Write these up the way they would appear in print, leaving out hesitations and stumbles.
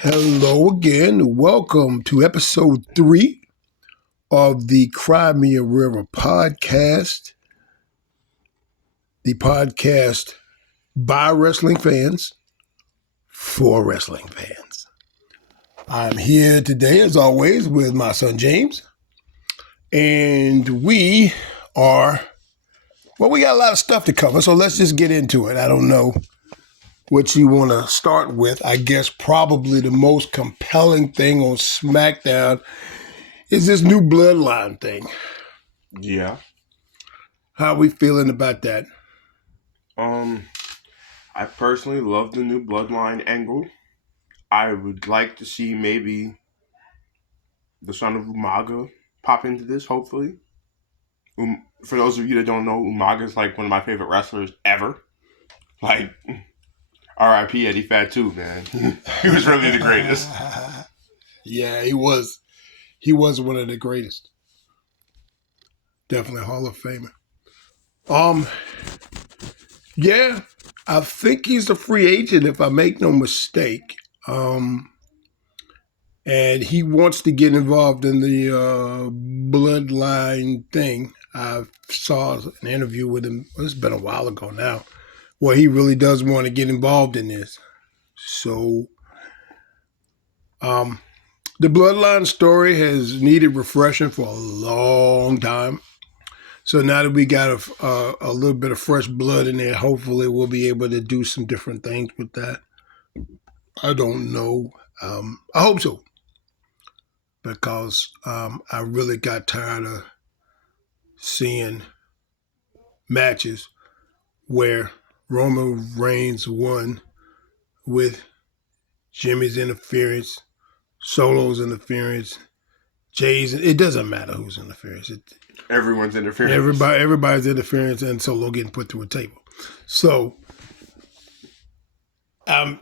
Hello again. Welcome to episode 3 of the Cry Me a River podcast, the podcast by wrestling fans for wrestling fans. I'm here today, as always, with my son James, and we got a lot of stuff to cover, so let's just get into it. I don't know what you want to start with. I guess probably the most compelling thing on SmackDown is this new bloodline thing. Yeah. How are we feeling about that? I personally love the new bloodline angle. I would like to see maybe the son of Umaga pop into this, hopefully. For those of you that don't know, Umaga is like one of my favorite wrestlers ever. Like, R.I.P. Eddie Fatu, man. He was really the greatest. Yeah, he was. He was one of the greatest. Definitely Hall of Famer. Yeah, I think he's a free agent if I make no mistake. And he wants to get involved in the bloodline thing. I saw an interview with him. It's been a while ago now, where he really does want to get involved in this. So, the bloodline story has needed refreshing for a long time. So now that we got a little bit of fresh blood in there, hopefully we'll be able to do some different things with that. I don't know. I hope so. Because I really got tired of seeing matches where Roman Reigns won with Jimmy's interference, Solo's interference, Jay's. It doesn't matter who's interference. Everyone's interference. Everybody's interference, and Solo getting put through a table. So I'm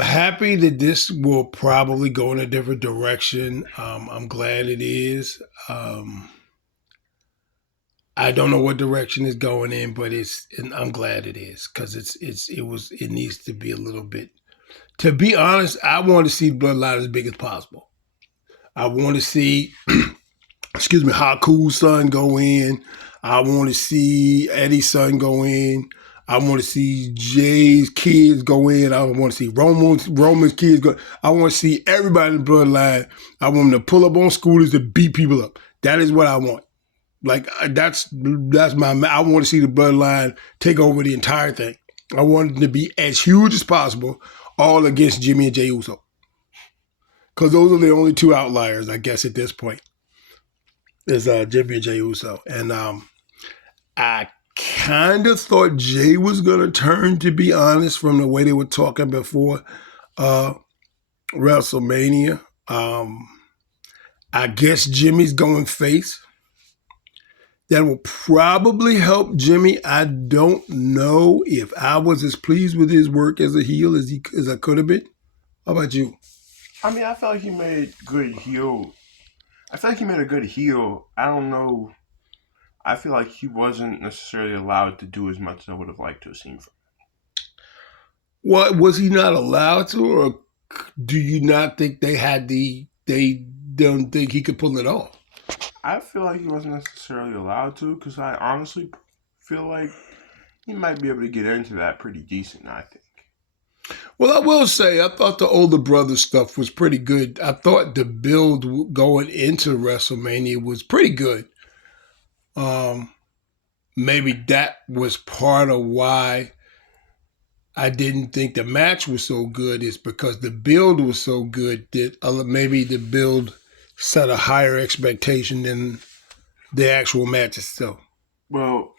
happy that this will probably go in a different direction. I'm glad it is. I don't know what direction it's going in, but I'm glad it is because it needs to be a little bit. To be honest, I want to see Bloodline as big as possible. I want to see, Haku's son go in. I want to see Eddie's son go in. I want to see Jay's kids go in. I want to see Roman's kids go. I want to see everybody in the Bloodline. I want them to pull up on scooters to beat people up. That is what I want. Like that's I want to see the bloodline take over the entire thing. I want it to be as huge as possible, all against Jimmy and Jey Uso. Because those are the only two outliers, I guess, at this point. Is Jimmy and Jey Uso. And I kind of thought Jay was gonna turn, to be honest, from the way they were talking before WrestleMania. I guess Jimmy's going face. That will probably help Jimmy. I don't know if I was as pleased with his work as a heel as I could have been. How about you? I mean, I felt like he made good heel. I feel like he made a good heel. I don't know. I feel like he wasn't necessarily allowed to do as much as I would have liked to have seen from him. What, was he not allowed to, or do you not think they don't think he could pull it off? I feel like he wasn't necessarily allowed to because I honestly feel like he might be able to get into that pretty decent, I think. Well, I will say, I thought the older brother stuff was pretty good. I thought the build going into WrestleMania was pretty good. Maybe that was part of why I didn't think the match was so good, is because the build was so good that maybe the build set a higher expectation than the actual match itself. Well,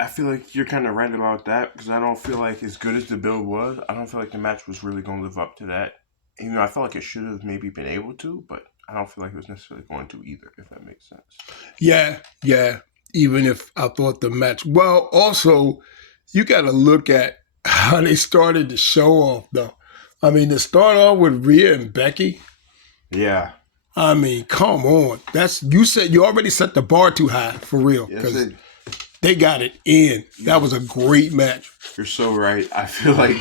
I feel like you're kind of right about that because I don't feel like as good as the build was, I don't feel like the match was really going to live up to that. You know, I felt like it should have maybe been able to, but I don't feel like it was necessarily going to either, if that makes sense. Yeah. Even if I thought the match, well, also you got to look at how they started the show off, though. I mean, to start off with Rhea and Becky. Yeah. I mean, come on. You already set the bar too high, for real. Because they got it in. That was a great match. You're so right. I feel like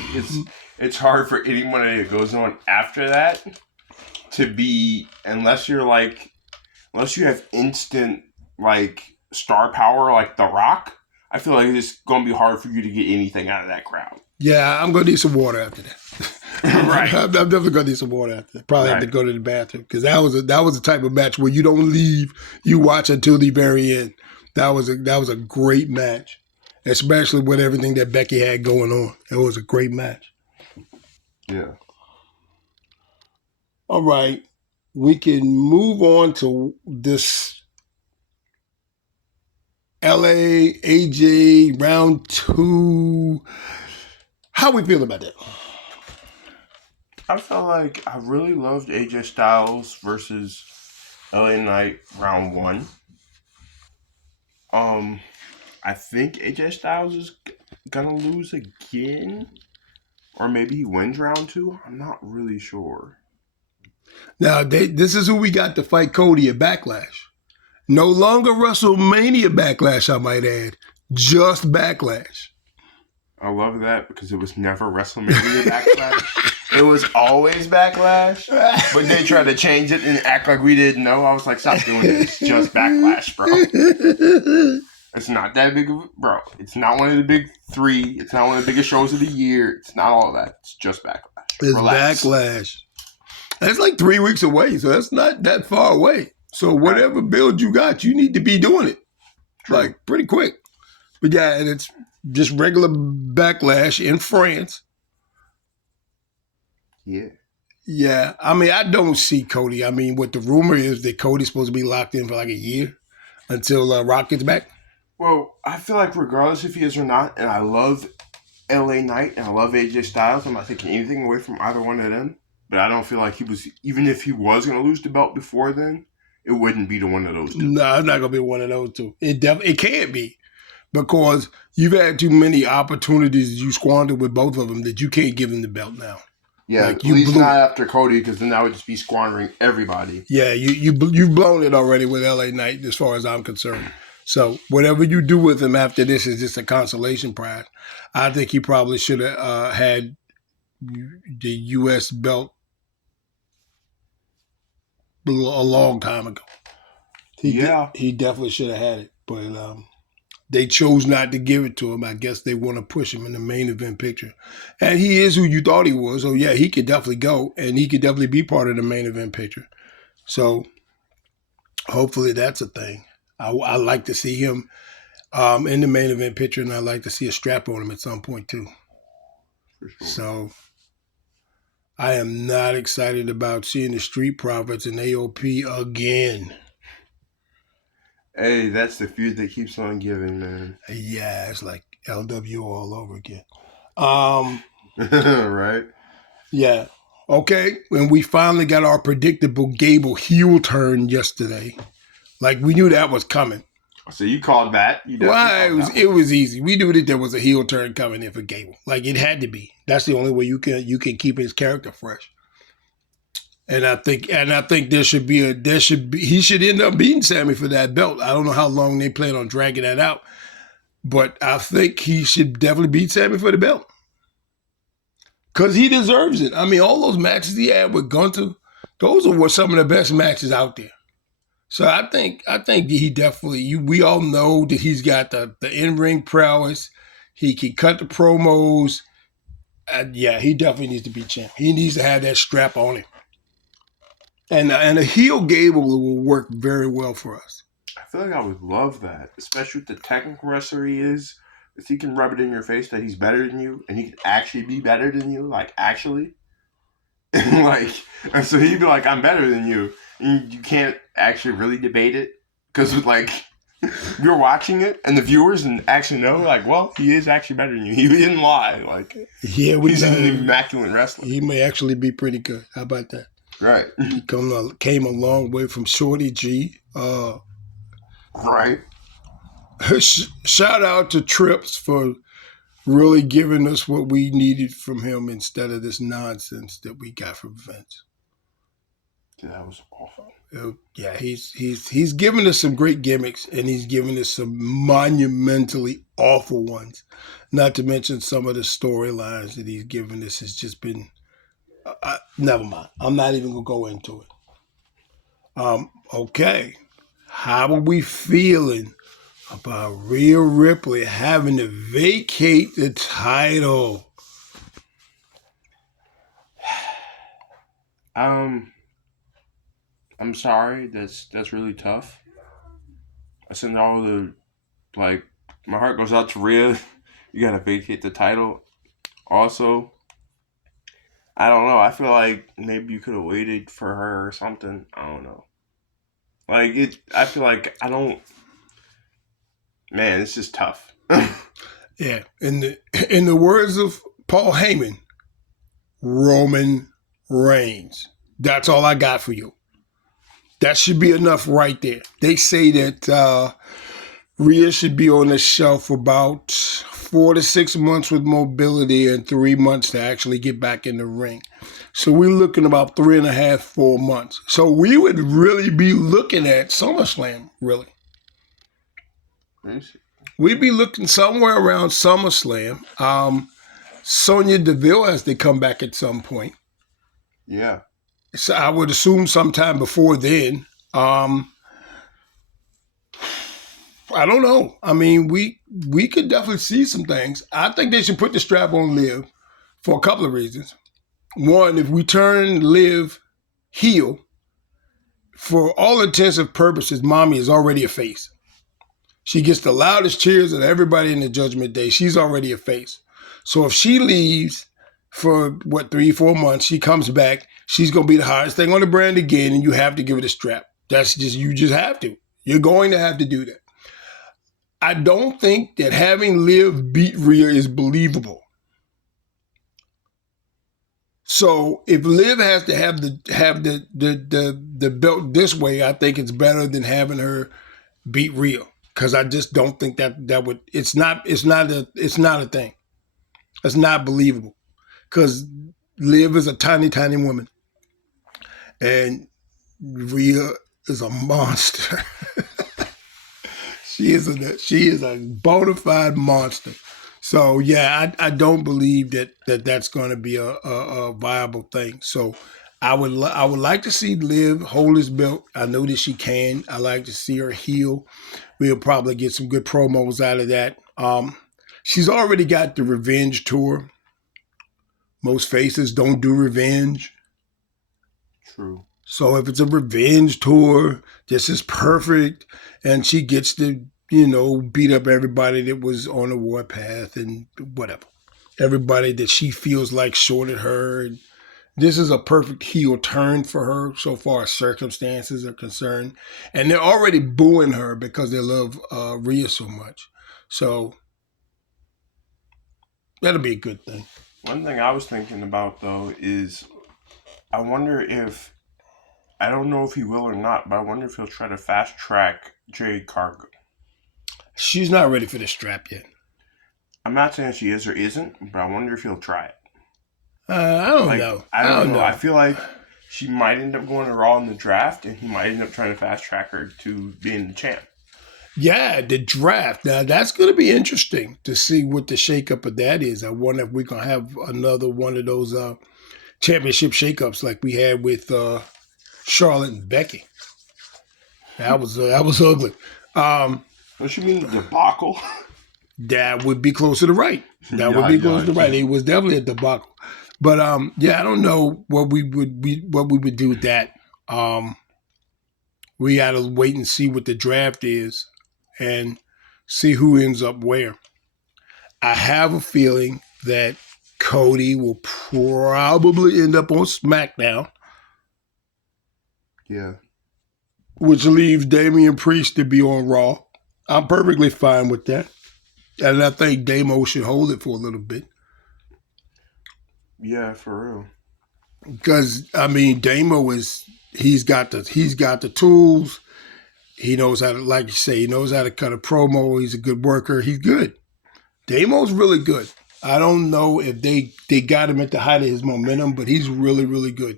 it's hard for anyone that goes on after that to be, unless you have instant like star power like The Rock. I feel like it's gonna be hard for you to get anything out of that crowd. Yeah, I'm gonna need some water after that. Right, I'm definitely gonna need some water after that. Probably have to right. go to the bathroom because that was a type of match where you don't leave, you watch until the very end. That was a great match, especially with everything that Becky had going on. It was a great match. Yeah. All right, we can move on to this LA AJ round two. How we feel about that? I felt like I really loved AJ Styles versus LA Knight round one. Um, I think AJ Styles is gonna lose again, or maybe he wins round two. I'm not really sure. Now this is who we got to fight Cody at Backlash. No longer WrestleMania Backlash, I might add. Just Backlash. I love that because it was never WrestleMania Backlash. It was always Backlash, but they tried to change it and act like we didn't know. I was like, stop doing this. It's just Backlash, bro. It's not that big of bro. It's not one of the big three. It's not one of the biggest shows of the year. It's not all of that. It's just Backlash. It's Relax. Backlash. That's like 3 weeks away, so that's not that far away. So Right. whatever build you got, you need to be doing it. True. Like pretty quick. But yeah, and it's just regular Backlash in France. Yeah. Yeah, I mean, I don't see Cody. I mean, what the rumor is that Cody's supposed to be locked in for like a year until Rock gets back. Well, I feel like regardless if he is or not, and I love LA Knight and I love AJ Styles, I'm not taking anything away from either one of them. But I don't feel like he was, even if he was going to lose the belt before then, it wouldn't be to one of those two. No, it's not gonna be one of those two. It can't be because you've had too many opportunities you squandered with both of them that you can't give them the belt now. Yeah, Like at you least blew not it. after Cody, because then that would just be squandering everybody. Yeah, you've blown it already with LA Knight as far as I'm concerned. So whatever you do with him after this is just a consolation prize. I think he probably should have had the U.S. belt a long time ago. Yeah. He definitely should have had it, but they chose not to give it to him. I guess they want to push him in the main event picture, and he is who you thought he was. So yeah, he could definitely go, and he could definitely be part of the main event picture. So hopefully that's a thing. I like to see him in the main event picture, and I like to see a strap on him at some point too. For sure. So I am not excited about seeing the Street Profits and AOP again. Hey, that's the feud that keeps on giving, man. Yeah, it's like LW all over again. Right? Yeah. Okay. And we finally got our predictable Gable heel turn yesterday. Like we knew that was coming. So you called that. You definitely Well, called that. it was easy. We knew that there was a heel turn coming in for Gable. Like it had to be. That's the only way you can keep his character fresh. And I think he should end up beating Sammy for that belt. I don't know how long they plan on dragging that out, but I think he should definitely beat Sammy for the belt. Because he deserves it. I mean, all those matches he had with Gunther, those were some of the best matches out there. So I think he definitely we all know that he's got the in-ring prowess. He can cut the promos. Yeah, he definitely needs to be champ. He needs to have that strap on him. And a heel Gable will work very well for us. I feel like I would love that, especially with the technical wrestler he is. If he can rub it in your face that he's better than you, and he can actually be better than you, like actually, like, and so he'd be like, "I'm better than you," and you can't actually really debate it because like you're watching it, and the viewers and actually know, like, well, he is actually better than you. He didn't lie. Like, Yeah, he's an immaculate wrestler. He may actually be pretty good. How about that? Right. He came a long way from Shorty G. Right. Shout out to Trips for really giving us what we needed from him instead of this nonsense that we got from Vince. That was awful. Yeah, he's given us some great gimmicks, and he's given us some monumentally awful ones. Not to mention some of the storylines that he's given us has just been. Never mind. I'm not even gonna go into it. Okay. How are we feeling about Rhea Ripley having to vacate the title? Um, I'm sorry. That's really tough. I send all the like. My heart goes out to Rhea. You gotta vacate the title. Also, I don't know. I feel like maybe you could have waited for her or something. I don't know. Like it. I feel like I don't. Man, it's just tough. Yeah. In the words of Paul Heyman, Roman Reigns. That's all I got for you. That should be enough right there. They say that Rhea should be on the shelf for about 4 to 6 months with mobility and 3 months to actually get back in the ring. So we're looking about 3.5, 4 months. So we would really be looking at SummerSlam, really. We'd be looking somewhere around SummerSlam. Sonya Deville has to come back at some point. Yeah. So I would assume sometime before then. I don't know. I mean, we could definitely see some things. I think they should put the strap on Liv for a couple of reasons. One, if we turn Liv heel, for all intents and purposes, Mommy is already a face. She gets the loudest cheers of everybody in the Judgment Day. She's already a face. So if she leaves for 3, 4 months, she comes back, she's gonna be the hottest thing on the brand again, and you have to give it a strap. That's just you just have to. You're going to have to do that. I don't think that having Liv beat Rhea is believable. So if Liv has to have the belt this way, I think it's better than having her beat Rhea, because I just don't think that would. It's not a thing. It's not believable, because Liv is a tiny woman, and Rhea is a monster. She is a bona fide monster. So yeah, I don't believe that's going to be a viable thing. So I would like to see Liv hold his belt. I know that she can. I like to see her heal. We'll probably get some good promos out of that. She's already got the revenge tour. Most faces don't do revenge. True. So if it's a revenge tour, this is perfect. And she gets to, beat up everybody that was on the warpath and whatever. Everybody that she feels like shorted her. And this is a perfect heel turn for her so far as circumstances are concerned. And they're already booing her because they love Rhea so much. So that'll be a good thing. One thing I was thinking about though is I wonder if I don't know if he will or not, but I wonder if he'll try to fast track Jade Cargill. She's not ready for the strap yet. I'm not saying she is or isn't, but I wonder if he'll try it. I don't know. I don't know. I feel like she might end up going to Raw in the draft, and he might end up trying to fast track her to being the champ. Yeah, the draft. Now, that's going to be interesting to see what the shakeup of that is. I wonder if we're going to have another one of those championship shakeups like we had with Charlotte and Becky. That was ugly. Don't you mean the debacle? That would be closer to right. That would be closer to right. It was definitely a debacle. But yeah, I don't know what we would do with that. We got to wait and see what the draft is and see who ends up where. I have a feeling that Cody will probably end up on SmackDown. Yeah. Which leaves Damian Priest to be on Raw. I'm perfectly fine with that. And I think Damo should hold it for a little bit. Yeah, for real. Because Damo he's got the tools. He knows how to, like you say, he knows how to cut a promo. He's a good worker. He's good. Damo's really good. I don't know if they got him at the height of his momentum, but he's really, really good.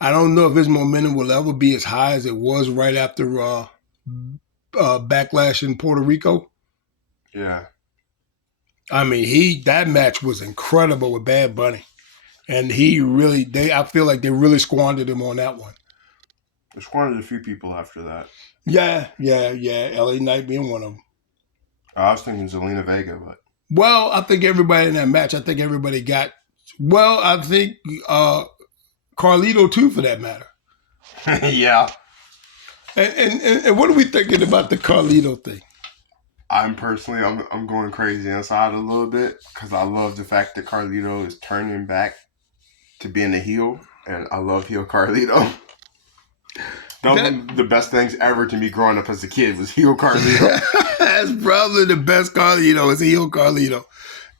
I don't know if his momentum will ever be as high as it was right after Backlash in Puerto Rico. Yeah. I mean, that match was incredible with Bad Bunny, and I feel like they really squandered him on that one. They squandered a few people after that. Yeah. LA Knight being one of them. I was thinking Zelina Vega, but Well, I think everybody in that match. I think everybody got. Well, I think Carlito too, for that matter. yeah. And what are we thinking about the Carlito thing? I'm going crazy inside a little bit because I love the fact that Carlito is turning back to being a heel, and I love heel Carlito. That was one of the best things ever to me growing up as a kid was heel Carlito. That's probably the best Carlito is heel Carlito.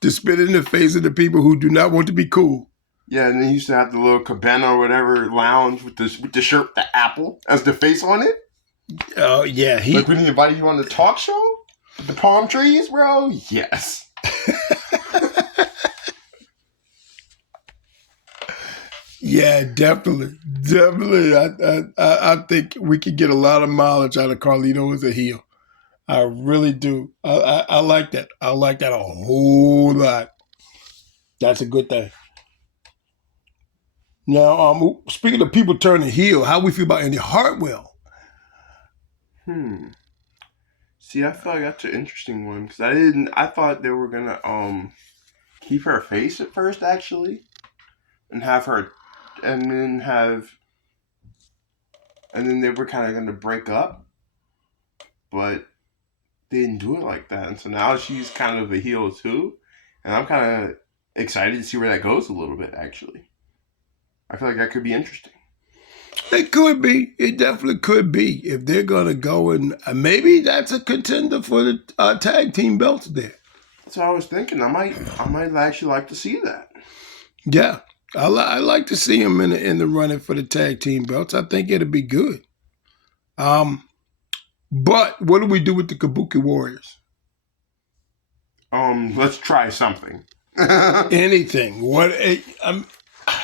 To spit in the face of the people who do not want to be cool. Yeah, and then he used to have the little cabana or whatever lounge with the shirt, the apple as the face on it. Oh yeah, like when he invited you on the talk show, the palm trees, bro. Yes. Yeah, definitely. I think we could get a lot of mileage out of Carlito as a heel. I really do. I like that. I like that a whole lot. That's a good thing. Now, speaking of people turning heel, how we feel about Andy Hartwell? See, I feel like that's an interesting one because I thought they were gonna keep her face at first actually, and have her, and then they were kind of gonna break up, but they didn't do it like that, and so now she's kind of a heel too, and I'm kind of excited to see where that goes a little bit. Actually, I feel like that could be interesting. It could be. It definitely could be if they're gonna go and maybe that's a contender for the tag team belts there. That's what I was thinking. I might actually like to see that. Yeah, I like to see him in the running for the tag team belts. I think it'll be good. But what do we do with the Kabuki Warriors? Let's try something. Anything.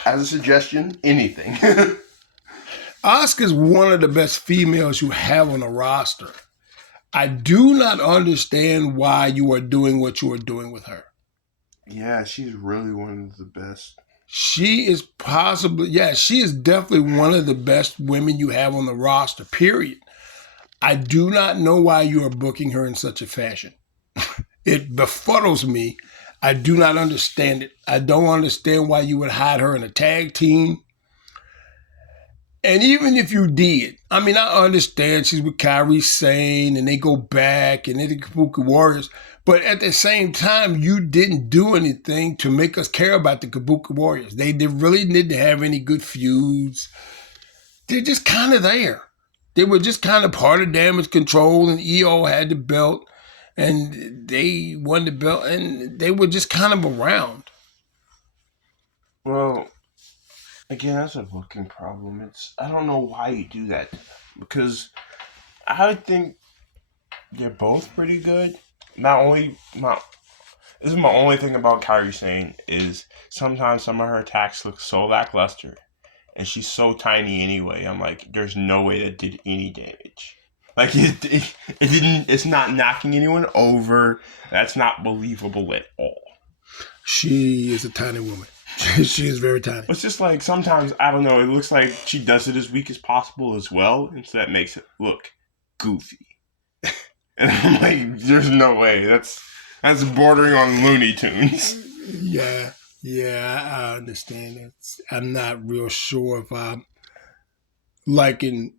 As a suggestion, anything. Asuka's one of the best females you have on the roster. I do not understand why you are doing what you are doing with her. Yeah, she's really one of the best. She is definitely one of the best women you have on the roster, period. I do not know why you are booking her in such a fashion. It befuddles me. I do not understand it. I don't understand why you would hide her in a tag team. And even if you did, I mean, I understand she's with Kairi Sane and they go back and they're the Kabuki Warriors. But at the same time, you didn't do anything to make us care about the Kabuki Warriors. They really didn't have any good feuds. They're just kind of there. They were just kind of part of Damage Control, and EO had the belt, and they won the belt, and they were just kind of around. Well, again, that's a booking problem. I don't know why you do that, because I think they're both pretty good. This is my only thing about Kairi Sane is sometimes some of her attacks look so lackluster, and she's so tiny anyway. I'm like, there's no way that did any damage. Like it didn't. It's not knocking anyone over. That's not believable at all. She is a tiny woman. She is very tiny. It's just like sometimes, I don't know, it looks like she does it as weak as possible as well, and so that makes it look goofy. And I'm like, there's no way. That's bordering on Looney Tunes. Yeah, I understand that. I'm not real sure if I'm liking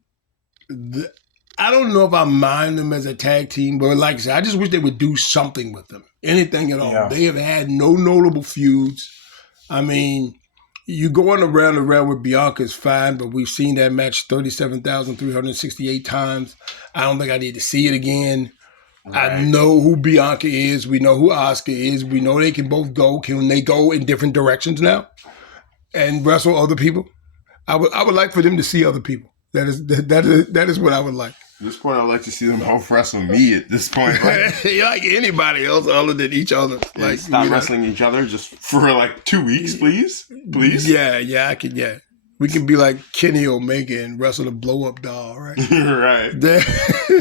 I don't know if I mind them as a tag team, but like I said, I just wish they would do something with them. Anything at all. Yeah. They have had no notable feuds. I mean, you going around and around with Bianca is fine, but we've seen that match 37,368 times. I don't think I need to see it again. Right. I know who Bianca is. We know who Asuka is. We know they can both go. Can they go in different directions now and wrestle other people? I would like for them to see other people. That is what I would like. At this point, I'd like to see them both wrestle me at this point. Like anybody else other than each other. Yeah, like stop wrestling each other just for like 2 weeks, please. Yeah, I can. Yeah, We can be like Kenny Omega and wrestle the blow up doll, right? Right.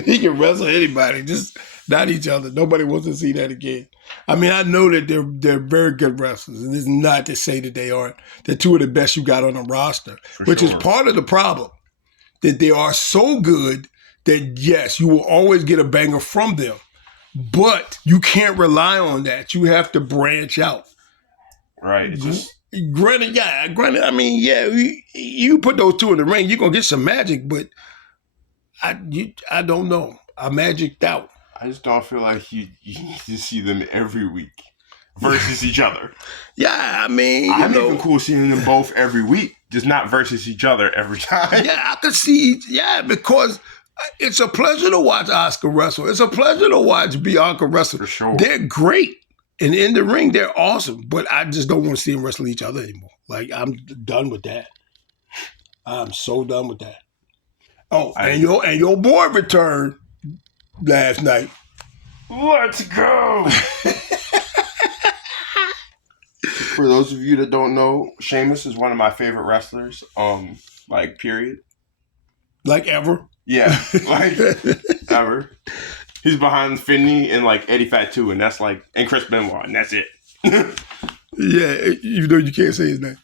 He can wrestle anybody, just not each other. Nobody wants to see that again. I mean, I know that they're very good wrestlers, and it's not to say that they aren't. They're two of the best you got on the roster, For which is sure. part of the problem. That they are so good that yes, you will always get a banger from them, but you can't rely on that. You have to branch out. Right. It's just Granted, yeah, granted. I mean, yeah, you put those two in the ring, you're gonna get some magic, but I don't know. I magicked out. I just don't feel like you need to see them every week versus each other. Yeah, I mean, I'm even cool seeing them both every week, just not versus each other every time. Yeah, I could see. Yeah, because it's a pleasure to watch Oscar wrestle. It's a pleasure to watch Bianca wrestle. For sure. They're great. And in the ring, they're awesome. But I just don't want to see them wrestle each other anymore. Like, I'm done with that. I'm so done with that. Oh, and your boy returned last night. Let's go. For those of you that don't know, Sheamus is one of my favorite wrestlers. Like period. Like ever? Yeah, like ever. He's behind Finney and like Eddie Fatu, and that's like, and Chris Benoit, and that's it. Yeah, even though you can't say his name.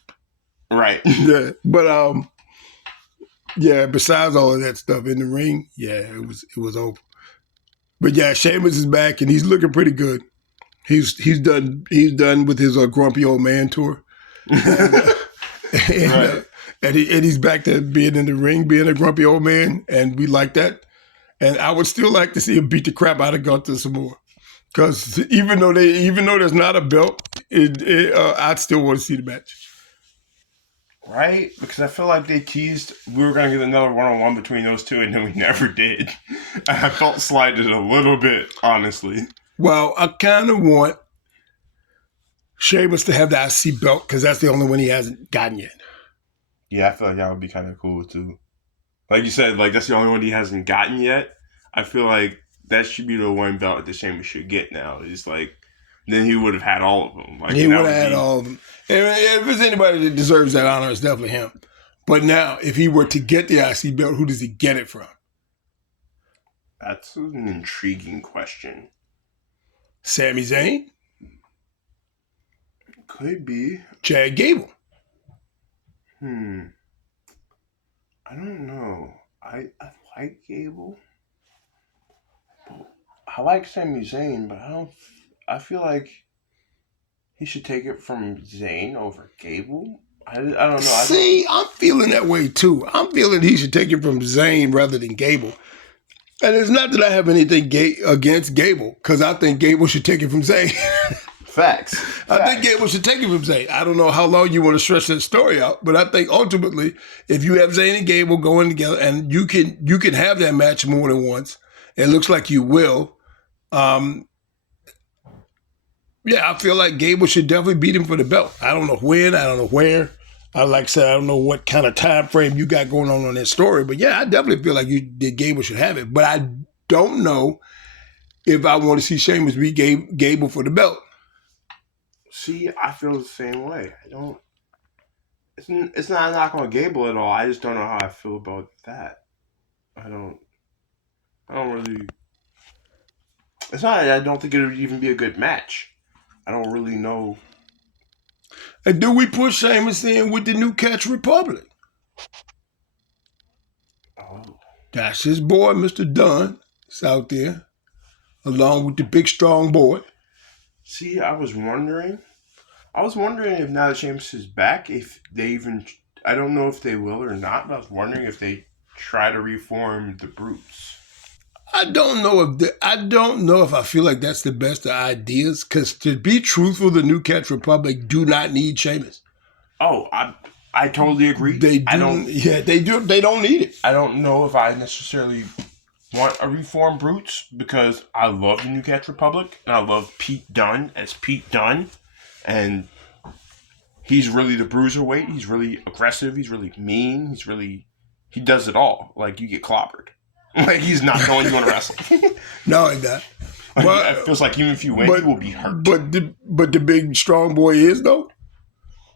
Right. Yeah, but yeah. Besides all of that stuff in the ring, yeah, it was over. But yeah, Sheamus is back and he's looking pretty good. He's done with his grumpy old man tour, Right. And he's back to being in the ring, being a grumpy old man, and we like that. And I would still like to see him beat the crap out of Gunther some more, because even though there's not a belt, I'd still want to see the match. Right? Because I feel like they teased we were going to get another one-on-one between those two, and then we never did. I felt slighted a little bit, honestly. Well, I kind of want Sheamus to have the IC belt because that's the only one he hasn't gotten yet. Yeah, I feel like that would be kind of cool, too. Like you said, like that's the only one he hasn't gotten yet. I feel like that should be the one belt that Sheamus should get now. It's like, then he would have had all of them. Like, he would have had all of them. If there's anybody that deserves that honor, it's definitely him. But now, if he were to get the IC belt, who does he get it from? That's an intriguing question. Sami Zayn? Could be. Chad Gable? I don't know. I like Gable. I like Sami Zayn, but I feel like he should take it from Zayn over Gable. I don't know. See, I'm feeling that way too. I'm feeling he should take it from Zayn rather than Gable. And it's not that I have anything against Gable, because I think Gable should take it from Zayn. Facts. I think Gable should take it from Zayn. I don't know how long you want to stretch that story out, but I think ultimately, if you have Zayn and Gable going together, and you can have that match more than once, it looks like you will. Yeah, I feel like Gable should definitely beat him for the belt. I don't know when, I don't know where. Like I said, I don't know what kind of time frame you got going on that story, but yeah, I definitely feel like Gable should have it. But I don't know if I want to see Sheamus beat Gable for the belt. See, I feel the same way. I don't. It's not a knock on Gable at all. I just don't know how I feel about that. I don't really. It's not. I don't think it would even be a good match. I don't really know. And do we push Sheamus in with the New Catch Republic? Oh. That's his boy, Mr. Dunn. It's out there, along with the big strong boy. See, I was wondering if now that Sheamus is back, if they even, I don't know if they will or not, but I was wondering if they try to reform the Brutes. I don't know if I feel like that's the best of ideas, because to be truthful, the New Catch Republic do not need Sheamus. Oh, I totally agree. They do. They do. They don't need it. I don't know if I necessarily want a reformed Brutes, because I love the New Catch Republic and I love Pete Dunne as Pete Dunne, and he's really the bruiserweight. He's really aggressive. He's really mean. He does it all. Like, you get clobbered. Like, he's not the one you want to wrestle. No, he's not. It feels like even if you win, you will be hurt. But the big strong boy is, though.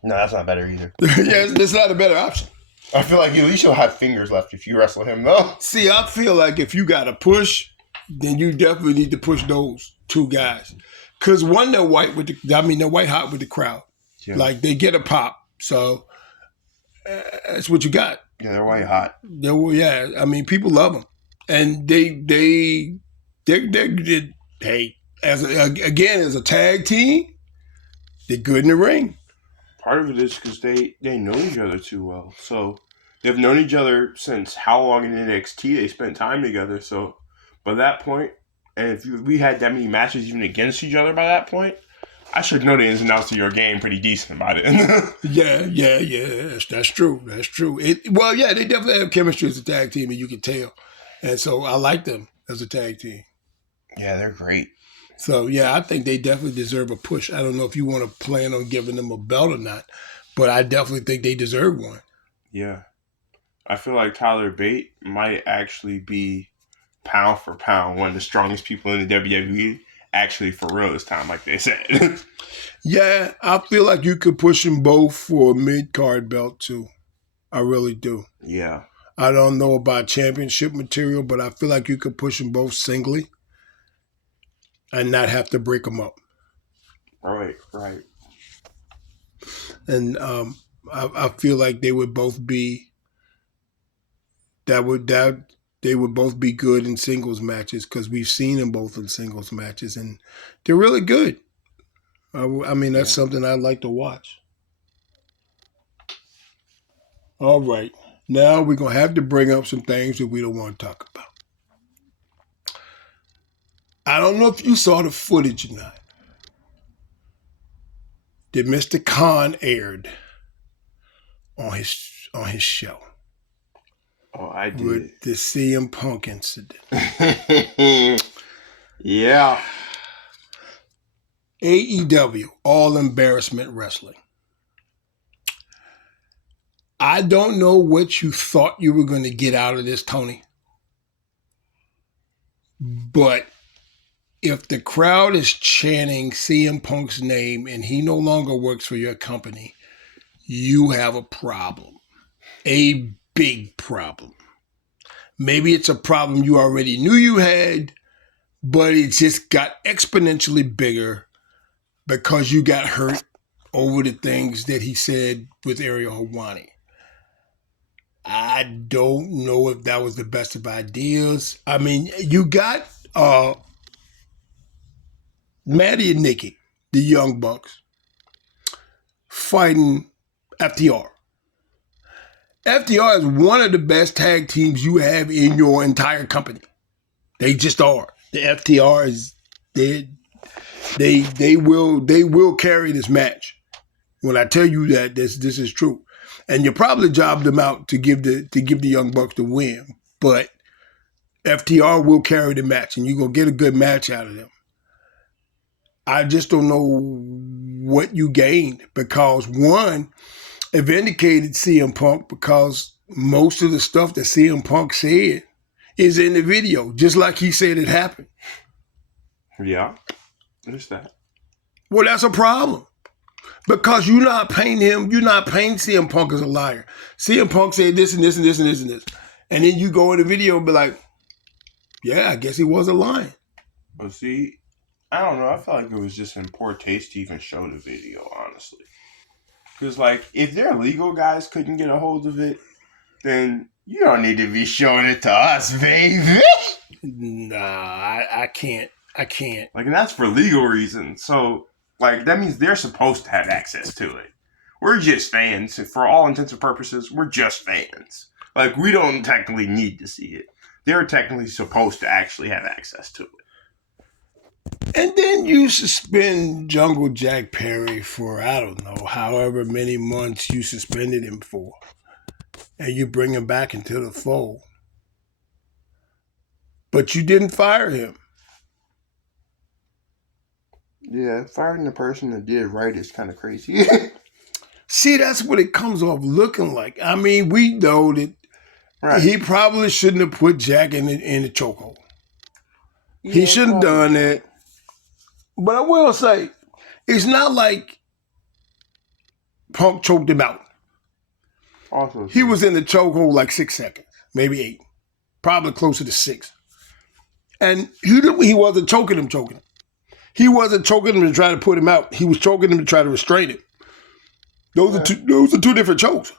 No, that's not better either. Yes, it's not a better option. I feel like at least you'll have fingers left if you wrestle him, though. See, I feel like if you got to push, then you definitely need to push those two guys. Because one, they're white with they're white hot with the crowd. Yeah, Like they get a pop. So that's what you got. yeah, they're white hot. Yeah. I mean, people love them, and they hey, again as a tag team, they're good in the ring. Part of it is because they know each other too well. So they've known each other since how long in NXT they spent time together. So by that point, and if we had that many matches even against each other by that point, I should know the ins and outs of your game pretty decent about it. Yeah. That's true. That's true. Well, yeah, they definitely have chemistry as a tag team, and you can tell. And so I like them as a tag team. Yeah, they're great. So yeah, I think they definitely deserve a push. I don't know if you want to plan on giving them a belt or not, but I definitely think they deserve one. Yeah. I feel like Tyler Bate might actually be pound for pound one of the strongest people in the WWE. Actually, for real this time, like they said. Yeah, I feel like you could push them both for a mid-card belt too. I really do. Yeah. I don't know about championship material, but I feel like you could push them both singly and not have to break them up. Right. And I feel like they would both be that they would both be good in singles matches because we've seen them both in singles matches and they're really good. I mean, that's something I'd like to watch. All right. Now we're going to have to bring up some things that we don't want to talk about. I don't know if you saw the footage or not that Mr. Khan aired on his show. Oh, I did. With the CM Punk incident. Yeah. AEW, All Embarrassment Wrestling. I don't know what you thought you were going to get out of this, Tony. But if the crowd is chanting CM Punk's name and he no longer works for your company, you have a problem. A big problem. Maybe it's a problem you already knew you had, but it just got exponentially bigger because you got hurt over the things that he said with Ariel Helwani. I don't know if that was the best of ideas. I mean, you got Maddie and Nikki, the Young Bucks, fighting FTR. FTR is one of the best tag teams you have in your entire company. They just are. The FTR is they will carry this match. When I tell you that this is true. And you probably jobbed them out to give the Young Bucks the win. But FTR will carry the match and you're gonna get a good match out of them. I just don't know what you gained because one, it vindicated CM Punk because most of the stuff that CM Punk said is in the video, just like he said it happened. Yeah. There's that. Well, that's a problem. Because you're not painting CM Punk as a liar. CM Punk said this and this and this and this and this. And then you go in the video and be like, yeah, I guess he wasn't lying. But see, I don't know. I felt like it was just in poor taste to even show the video, honestly. Because, like, if their legal guys couldn't get a hold of it, then you don't need to be showing it to us, baby. Nah, I can't. Like, and that's for legal reasons. So, like, that means they're supposed to have access to it. We're just fans. For all intents and purposes, we're just fans. Like, we don't technically need to see it. They're technically supposed to actually have access to it. And then you suspend Jungle Jack Perry for, I don't know, however many months you suspended him for. And you bring him back into the fold. But you didn't fire him. Yeah, firing the person that did right is kind of crazy. See, that's what it comes off looking like. I mean, we know that he probably shouldn't have put Jack in the chokehold. Yeah, he shouldn't have done that. But I will say, it's not like Punk choked him out. Also He true. was in the chokehold like 6 seconds, maybe 8, probably closer to 6. And he wasn't choking him, choking him. He wasn't choking him to try to put him out. He was choking him to try to restrain him. Yeah, Those are two different chokes.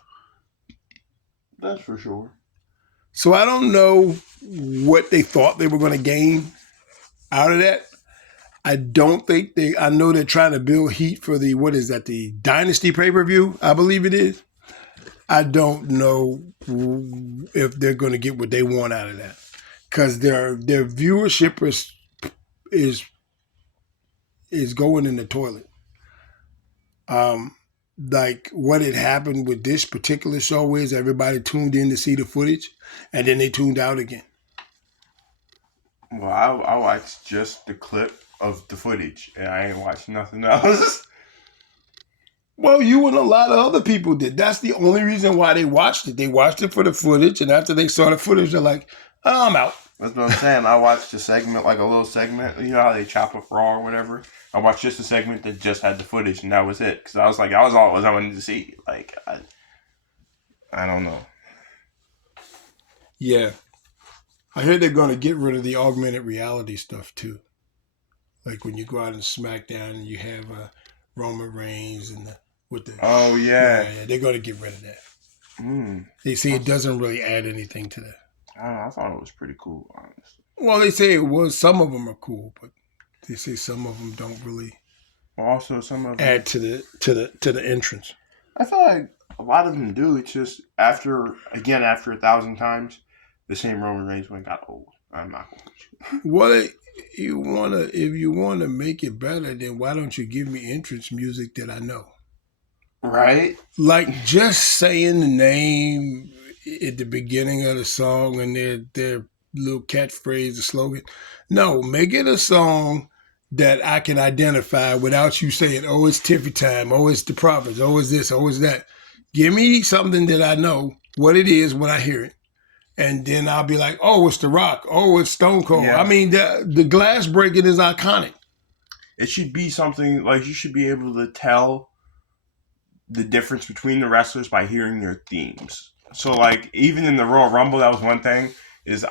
that's for sure. So I don't know what they thought they were going to gain out of that. I don't think they. I know they're trying to build heat for the what is that? The Dynasty pay per view, I believe it is. I don't know if they're going to get what they want out of that because their viewership is is going in the toilet. Um, like what had happened with this particular show is everybody tuned in to see the footage, and then they tuned out again. Well, I watched just the clip of the footage, and I ain't watched nothing else. Well, you and a lot of other people did. That's the only reason why they watched it. They watched it for the footage, and after they saw the footage, they're like, oh, "I'm out." That's what I'm saying. I watched a segment, like a little segment. You know how they chop up raw or whatever. I watched just a segment that just had the footage, and that was it. Because I was like, that was all I wanted to see. Like, I don't know. Yeah, I heard they're going to get rid of the augmented reality stuff too. Like when you go out in SmackDown and you have Roman Reigns and with the Oh yeah. yeah, they're going to get rid of that. Mm. They say it doesn't really add anything to that. I don't know. I thought it was pretty cool, honestly. Well, they say it was. Some of them are cool, but they say some of them don't really Also, some of them, add to the entrance. I feel like a lot of them do. It's just after 1,000 times, the same Roman Reigns one got old. I'm not going to. Well, if you wanna make it better, then why don't you give me entrance music that I know? Right? Like just saying the name at the beginning of the song and their little catchphrase, the slogan. No, make it a song that I can identify without you saying, "Oh, it's Tiffy time. Oh, it's the Prophets. Oh, it's this. Oh, it's that." Give me something that I know what it is when I hear it, and then I'll be like, "Oh, it's The Rock. Oh, it's Stone Cold." I Yeah. mean, the glass breaking is iconic. It should be something like you should be able to tell the difference between the wrestlers by hearing their themes. So, like, even in the Royal Rumble, that was one thing. Is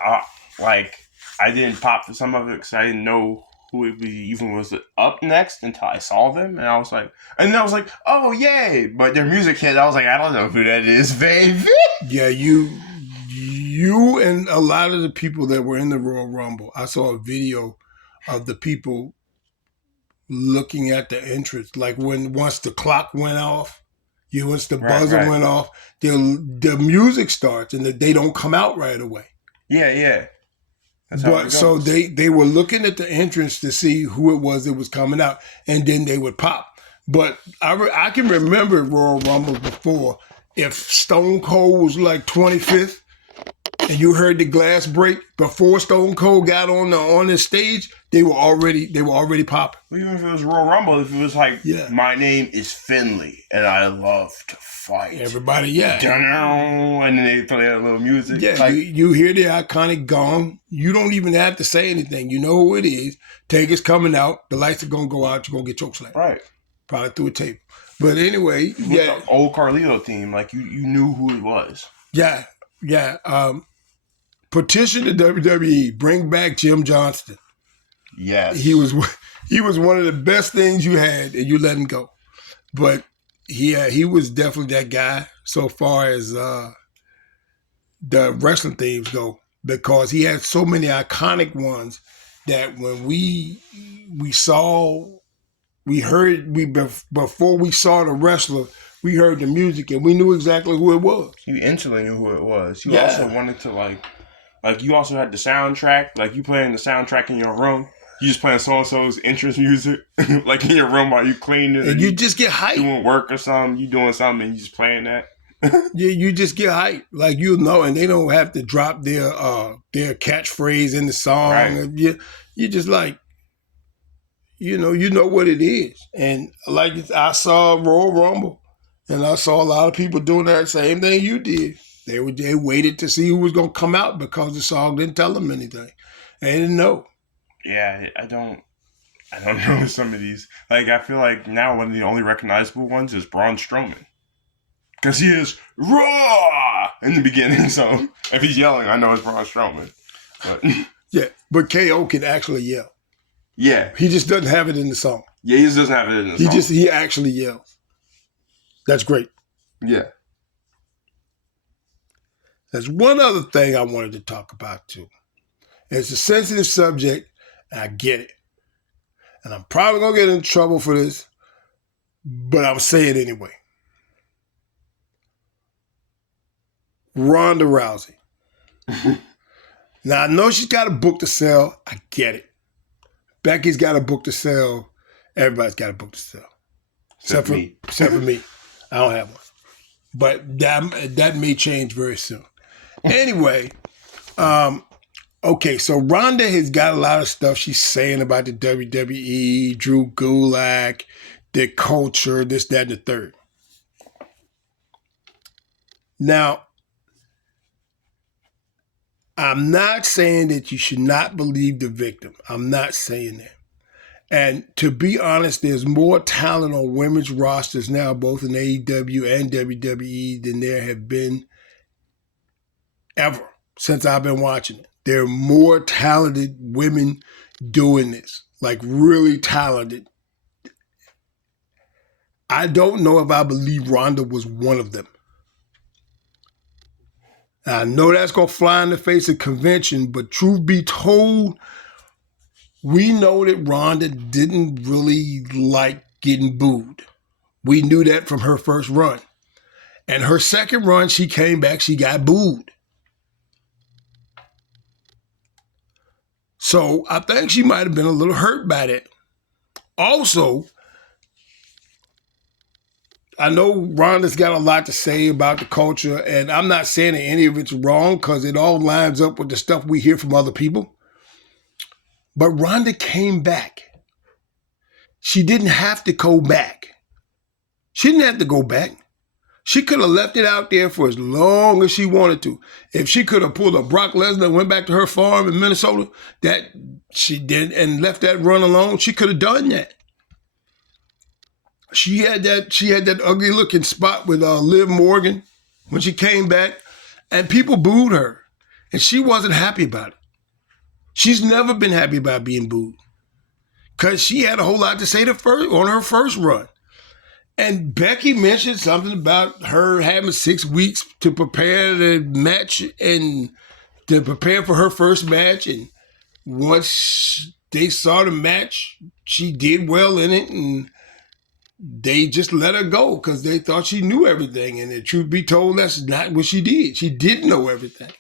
like I didn't pop for some of it because I didn't know who it even was up next until I saw them, and I was like, oh yay! But their music hit. I was like, I don't know who that is, baby. Yeah, you and a lot of the people that were in the Royal Rumble. I saw a video of the people looking at the entrance, like when once the clock went off, once the Right, buzzer right. went off, the music starts and they don't come out right away. Yeah, yeah. That's how But it so goes. they were looking at the entrance to see who it was that was coming out, and then they would pop. But I can remember Royal Rumbles before. If Stone Cold was like 25th, and you heard the glass break before Stone Cold got on the stage, they were already popping. Even if it was Royal Rumble, if it was like, Yeah, my name is Finley and I love to fight. everybody, yeah, And then they play that little music. yeah. You Like, you hear the iconic gong. You don't even have to say anything. You know who it is. Taker's coming out. The lights are gonna go out. You're gonna get chokeslammed. right. Probably through a table. But anyway, With yeah, the old Carlito theme, like you knew who it was. yeah, yeah. Petition to WWE, bring back Jim Johnston. He Yes. was he was one of the best things you had, and you let him go. But he was definitely that guy so far as the wrestling themes go, because he had so many iconic ones that when we saw we heard we before we saw the wrestler, we heard the music and we knew exactly who it was. You instantly knew who it was. You also Yeah. wanted to like you also had the soundtrack. Like you playing the soundtrack in your room. You just playing so and so's entrance music, like in your room while you cleaning And you just get hyped. doing work or something. You doing something and you just playing that. You just get hyped, like and they don't have to drop their catchphrase in the song. Right. And you just like you know what it is. And like I saw Royal Rumble, and I saw a lot of people doing that same thing you did. They waited to see who was gonna come out because the song didn't tell them anything. They didn't know. Yeah, I don't know some of these. Like I feel like now one of the only recognizable ones is Braun Strowman. Because he is raw in the beginning. So if he's yelling, I know it's Braun Strowman. But Yeah, but KO can actually yell. yeah, He just doesn't have it in the song. yeah, he just doesn't have it in the He song. just he actually yells. That's great. Yeah. There's one other thing I wanted to talk about too. It's a sensitive subject, and I get it. And I'm probably gonna get in trouble for this, but I'll say it anyway. Rhonda Rousey. Now I know she's got a book to sell. I get it. Becky's got a book to sell. Everybody's got a book to sell. Except me. Except for me. I don't have one. But that may change very soon. Anyway, okay, so Rhonda has got a lot of stuff she's saying about the WWE, Drew Gulak, the culture, this, that, and the third. Now, I'm not saying that you should not believe the victim. I'm not saying that. And to be honest, there's more talent on women's rosters now, both in AEW and WWE, than there have been ever since I've been watching it. There are more talented women doing this, like really talented. I don't know if I believe Rhonda was one of them. I know that's going to fly in the face of convention, but truth be told, we know that Rhonda didn't really like getting booed. We knew that from her first run. And her second run, she came back, she got booed. So I think she might have been a little hurt by that. Also, I know Rhonda's got a lot to say about the culture, and I'm not saying that any of it's wrong because it all lines up with the stuff we hear from other people. But Rhonda came back. She didn't have to go back. She didn't have to go back. She could have left it out there for as long as she wanted to. If she could have pulled a Brock Lesnar and went back to her farm in Minnesota, that she did, and left that run alone, she could have done that. She had that ugly looking spot with Liv Morgan when she came back, and people booed her, and she wasn't happy about it. She's never been happy about being booed because she had a whole lot to say on her first run. And Becky mentioned something about her having 6 weeks to prepare the match and to prepare for her first match. And once they saw the match, she did well in it, and they just let her go because they thought she knew everything. And the truth be told, that's not what she did. She didn't know everything.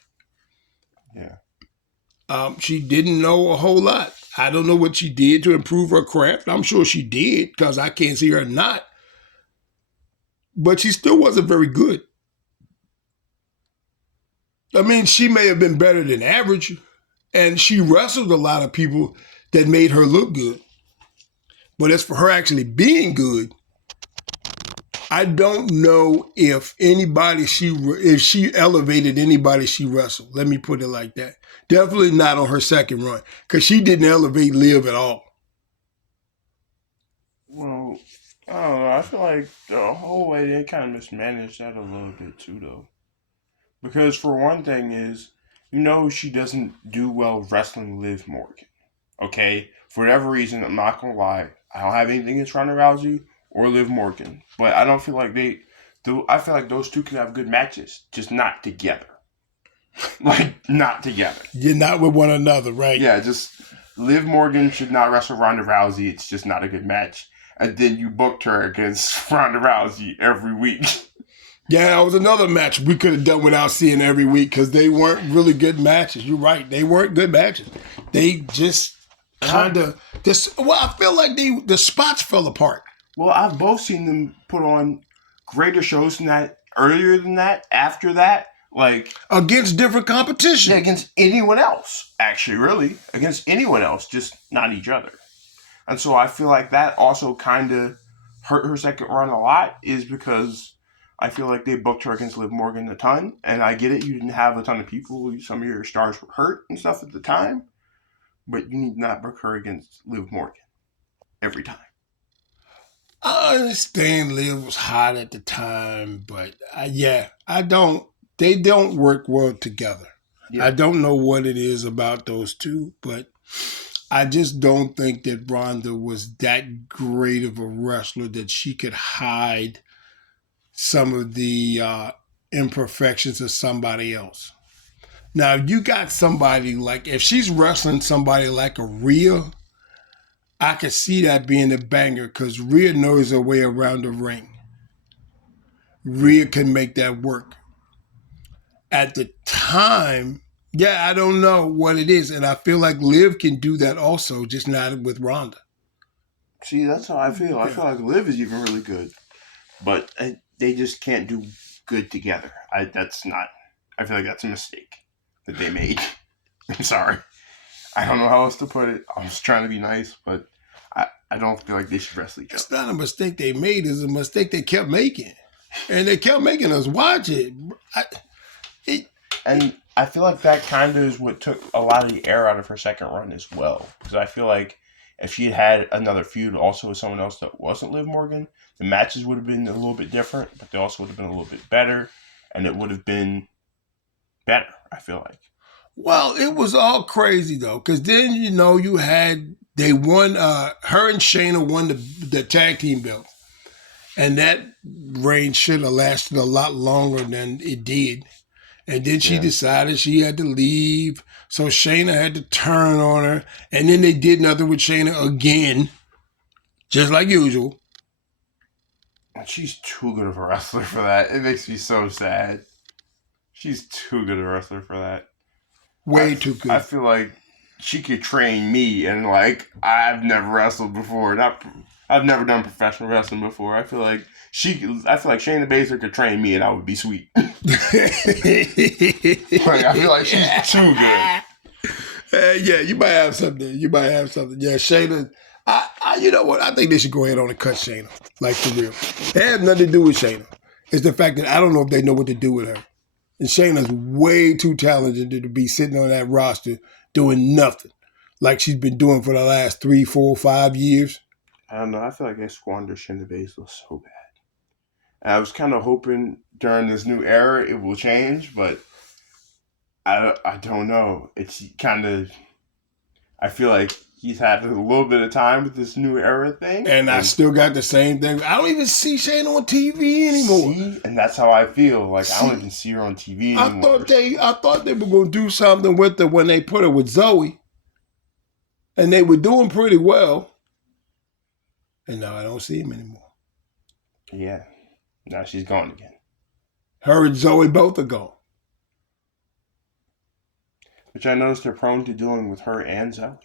Yeah. She didn't know a whole lot. I don't know what she did to improve her craft. I'm sure she did because I can't see her not. But she still wasn't very good. I mean, she may have been better than average, and she wrestled a lot of people that made her look good. But as for her actually being good, I don't know if she elevated anybody she wrestled. Let me put it like that. Definitely not on her second run because she didn't elevate Liv at all. Well, I don't know. I feel like the whole way they kind of mismanaged that a little bit too, though. Because for one thing is, she doesn't do well wrestling Liv Morgan. Okay, for whatever reason, I'm not gonna lie. I don't have anything against Ronda Rousey or Liv Morgan, but I don't feel like they do. I feel like those two can have good matches, just not together. Like not together. You're not with one another, right? Yeah, just Liv Morgan should not wrestle Ronda Rousey. It's just not a good match. And then you booked her against Ronda Rousey every week. Yeah, it was another match we could have done without seeing every week because they weren't really good matches. You're right. They weren't good matches. They just kind of I feel like the spots fell apart. Well, I've both seen them put on greater shows than that, earlier than that, after that, like against different competition. Yeah, against anyone else. Actually, really, against anyone else, just not each other. And so I feel like that also kind of hurt her second run a lot, is because I feel like they booked her against Liv Morgan a ton, and I get it, you didn't have a ton of people, some of your stars were hurt and stuff at the time, but you need not book her against Liv Morgan every time. I understand Liv was hot at the time, but yeah, I don't. They don't work well together. I Yeah. don't know what it is about those two, but I just don't think that Rhonda was that great of a wrestler that she could hide some of the imperfections of somebody else. Now, if you got somebody like, if she's wrestling somebody like a Rhea, I could see that being a banger because Rhea knows her way around the ring. Yeah. Rhea can make that work. At the time, yeah, I don't know what it is. And I feel like Liv can do that also, just not with Ronda. See, that's how I feel. I Yeah. feel like Liv is even really good, but they just can't do good together. That's not. I feel like that's a mistake that they made. I'm sorry. I don't know how else to put it. I was trying to be nice, but I don't feel like they should wrestle each other. It's not a mistake they made, it's a mistake they kept making. And they kept making us watch it. I, it, it And I feel like that kind of is what took a lot of the air out of her second run as well. Because I feel like if she had another feud also with someone else that wasn't Liv Morgan, the matches would have been a little bit different, but they also would have been a little bit better, and it would have been better, I feel like. well, it was all crazy though, because then you had they won. Her and Shayna won the tag team belt, and that reign should have lasted a lot longer than it did. And then she Yeah. decided she had to leave, so Shayna had to turn on her, and then they did nothing with Shayna again, just like usual. And she's too good of a wrestler for that. It makes me so sad. She's too good a wrestler for that. Way too I good. feel like she could train me, and like I've never wrestled before. Not I've never done professional wrestling before. I feel like Shayna Baszler could train me, and I would be sweet. Like, I feel like she's too good. Yeah, you might have something. You might have something. Yeah, Shayna. You know what? I think they should go ahead on and cut Shayna. Like for real. It has nothing to do with Shayna. It's the fact that I don't know if they know what to do with her. And Shayna's way too talented to be sitting on that roster doing nothing, like she's been doing for the last 3, 4, 5 years. I don't know. I feel like I squandered Shayna Baszler so bad. And I was kind of hoping during this new era it will change, but I don't know. It's kind of I feel like he's had a little bit of time with this new era thing, And I and still got the same thing. I don't even see Shayna on TV anymore. see, and that's how I feel. Like I don't See, even see her on TV I anymore. thought they were gonna do something with her when they put her with Zoe, and they were doing pretty well. And now I don't see him anymore. Yeah, now she's gone again. Her and Zoe both are gone. Which I noticed they're prone to dealing with her and Zoe.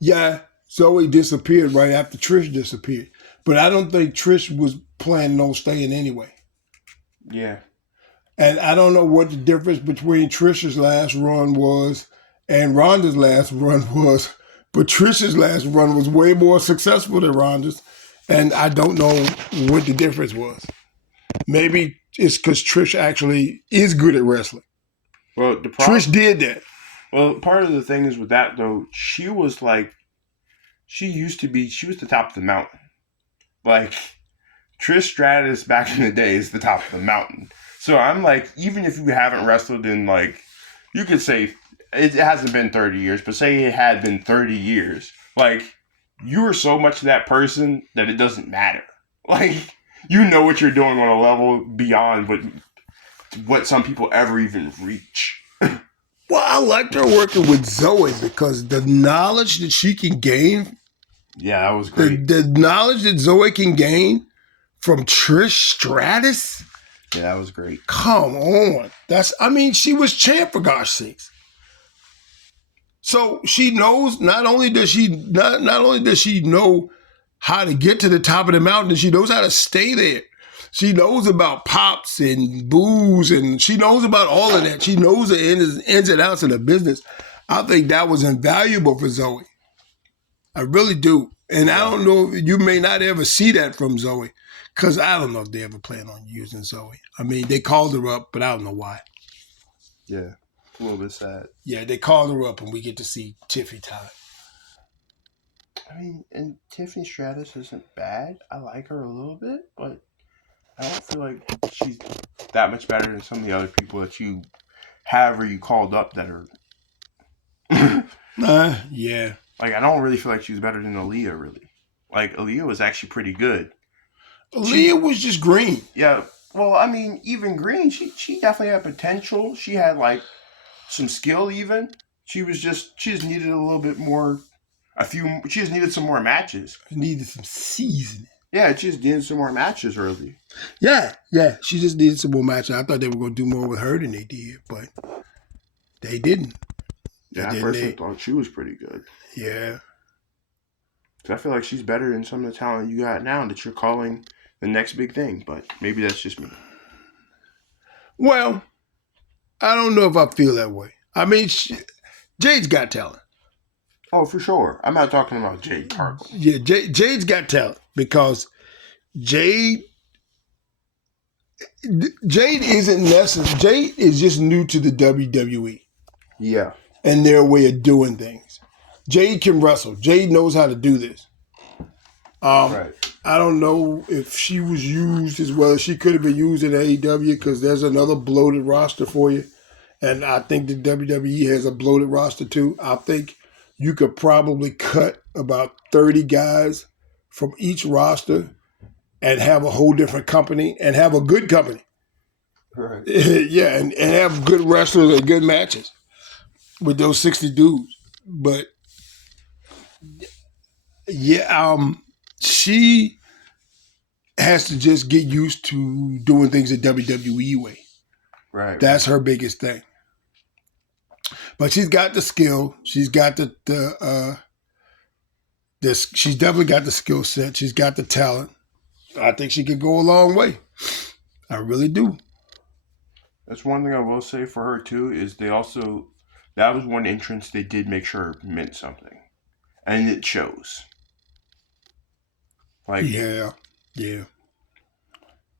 Yeah, Zoe disappeared right after Trish disappeared, but I don't think Trish was planning on staying anyway. Yeah, And I don't know what the difference between Trish's last run was and Ronda's last run was, but Trish's last run was way more successful than Ronda's. And I don't know what the difference was. Maybe it's because Trish actually is good at wrestling. well, the Trish problem. did that. Well, part of the thing is with that though, she was the top of the mountain. Like Trish Stratus back in the day is the top of the mountain. So I'm like, even if you haven't wrestled in like, you could say it hasn't been 30 years, but say it had been 30 years, like you are so much that person that it doesn't matter. Like you know what you're doing on a level beyond what some people ever even reach. Well, I liked her working with Zoe because the knowledge that she can gain, Yeah, that was the, great. the knowledge that Zoe can gain from Trish Stratus, Yeah, that was great. come on. She was champ for gosh sakes. So she knows not only does she know how to get to the top of the mountain, she knows how to stay there. She knows about pops and booze, and she knows about all of that. She knows the ins and outs of the business. I think that was invaluable for Zoe. I really do. And I Yeah, don't know, you may not ever see that from Zoe, because I don't know if they ever plan on using Zoe. They called her up, but I don't know why. yeah, it's a little bit sad. Yeah, they called her up, and we get to see Tiffy time. I mean, and Tiffany Stratus isn't bad. I like her a little bit, but I don't feel like she's that much better than some of the other people that you have or you called up that are. Yeah. Like, I don't really feel like she's better than Aaliyah, really. Like, Aaliyah was actually pretty good. She, Aaliyah was just green. yeah, well, I mean, even Green, she definitely had potential. She had, like, some skill, even. She just needed a little bit more, she just needed some more matches. Needed some seasoning. Yeah, she just needed some more matches early. Yeah, yeah. She just needed some more matches. I thought they were going to do more with her than they did, but they didn't. Yeah, I personally thought she was pretty good. Yeah. So I feel like she's better than some of the talent you got now that you're calling the next big thing, but maybe that's just me. Well, I don't know if I feel that way. I mean, Jade's got talent. Oh, for sure. I'm not talking about Jade Cargill. Yeah, Jade's got talent because Jade isn't necessary. Jade is just new to the WWE. Yeah. And their way of doing things. Jade can wrestle. Jade knows how to do this. Right. I don't know if she was used as well as she could have been used in AEW because there's another bloated roster for you. And I think the WWE has a bloated roster too. I think you could probably cut about 30 guys from each roster and have a whole different company and have a good company. Right. Yeah, and have good wrestlers and good matches with those 60 dudes. But yeah, she has to just get used to doing things the WWE way. Right. That's her biggest thing. But she's got the skill. She's got she's definitely got the skill set. She's got the talent. I think she could go a long way. I really do. That's one thing I will say for her too is that was one entrance they did make sure meant something, and it shows. Like yeah,